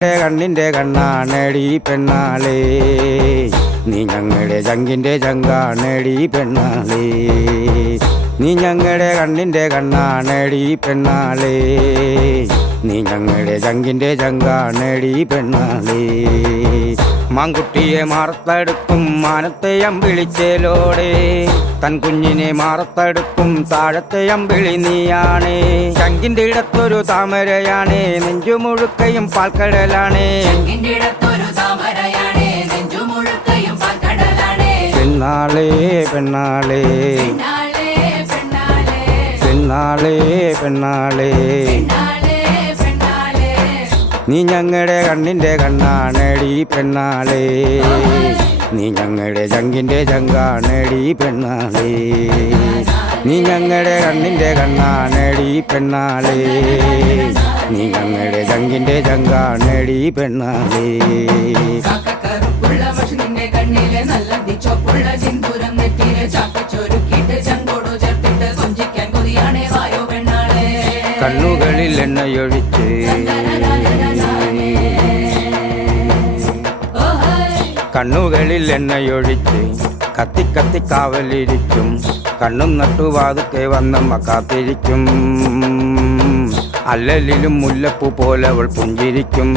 കണ്ണിൻ്റെ കണ്ണാണേടി പെണ്ണാളേ, നീ ഞങ്ങളുടെ ചങ്കിൻ്റെ ചങ്കാണേടി പെണ്ണാളേ. നീ ഞങ്ങളുടെ കണ്ണിൻ്റെ കണ്ണാണേടി പെണ്ണാളേ, നീ ഞങ്ങളുടെ ചങ്കിൻ്റെ ചങ്കാണേടി പെണ്ണാളേ. മാങ്കുട്ടിയെ മാറത്തെടുക്കും മാനത്തെ അമ്പിളിച്ചേലോടെ, തൻ കുഞ്ഞിനെ മാറത്തെടുക്കും താഴത്തെ അമ്പിളി നീയാണേ. ചങ്കിൻ്റെ ഇടത്തൊരു താമരയാണേ, നെഞ്ചു മുഴുക്കയും പാൽക്കടലാണേ. പെണ്ണാളേ പെണ്ണാളേ പെണ്ണാളേ പെണ്ണാളേ, നീ ഞങ്ങളുടെ കണ്ണിൻ്റെ കണ്ണാണേടി പെണ്ണാളേ, നീ ഞങ്ങളുടെ ചങ്കിൻ്റെ ചങ്കാണേടി പെണ്ണാളേ. നീ ഞങ്ങളുടെ കണ്ണിൻ്റെ കണ്ണാണേടി പെണ്ണാളേ, നീ ഞങ്ങളുടെ ചങ്കിൻ്റെ ചങ്കാണേടി പെണ്ണാളേ. കണ്ണുകളിൽ എണ്ണയൊഴിച്ച് കണ്ണുകളിൽ എണ്ണയൊഴിച്ച് കത്തി കത്തി കാവലിരിക്കും, കണ്ണും നട്ടുവാതുക്കെ വന്നമ്മ കാത്തിരിക്കും. അല്ലലിലും മുല്ലപ്പൂ പോലെ അവൾ പുഞ്ചിരിക്കും.